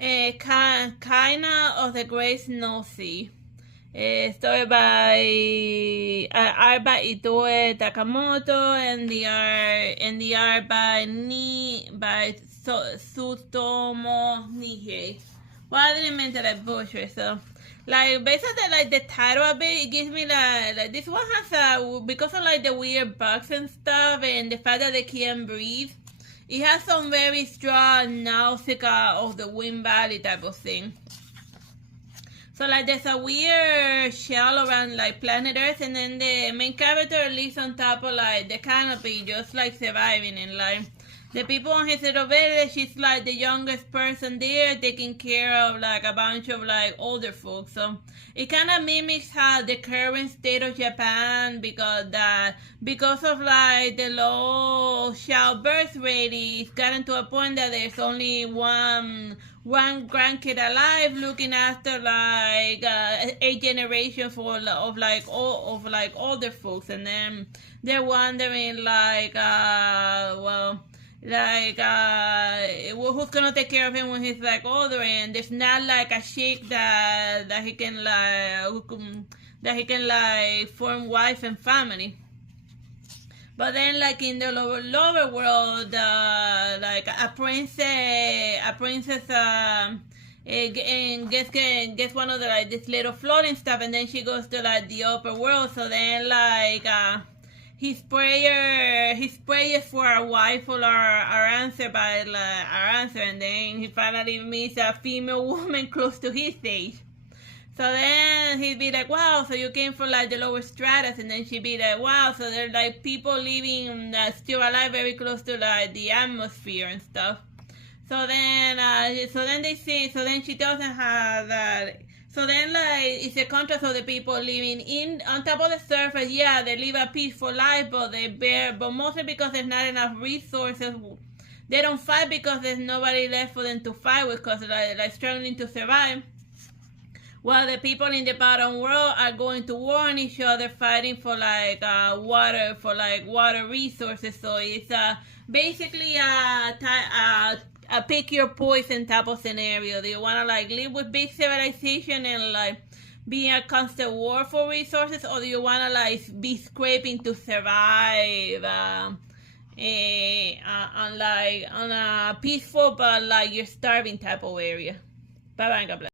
Kaina of the Great Snow Sea. Story by art by Itoe Takamoto and the art by Tsutomu Nihei. Well, I didn't mean to like butcher, so like basically like the title of it gives me like this one has because of like the weird bugs and stuff and the fact that they can't breathe. It has some very strong nausea of the Wind Valley type of thing. So like there's a weird shell around like planet Earth, and then the main character lives on top of like the canopy, just like surviving. And like the people on his little village, she's like the youngest person there, taking care of like a bunch of like older folks. So it kind of mimics how the current state of Japan, because of like the low child birth rate, it's gotten to a point that there's only one grandkid alive looking after like a generation of older folks, and then they're wondering like who's gonna take care of him when he's like older, and there's not like a sheik that he can form wife and family. But then, like in the lower world, like a princess, and gets one of the like this little floating stuff, and then she goes to like the upper world. So then, like his prayers for a wife are answered by our answer, and then he finally meets a female woman close to his age. So then he'd be like, wow, so you came from like the lower stratus, and then she'd be like, wow, so there's like people living still alive very close to like the atmosphere and stuff. So then she tells him how that. So then, like, it's a contrast of the people living on top of the surface. Yeah, they live a peaceful life, but but mostly because there's not enough resources. They don't fight because there's nobody left for them to fight with, because they're like struggling to survive. While the people in the bottom world are going to war on each other, fighting for like water resources. So it's basically a pick your poison type of scenario. Do you want to like live with big civilization and like be in a constant war for resources, or do you want to like be scraping to survive on a peaceful but like you're starving type of area? Bye bye, God bless.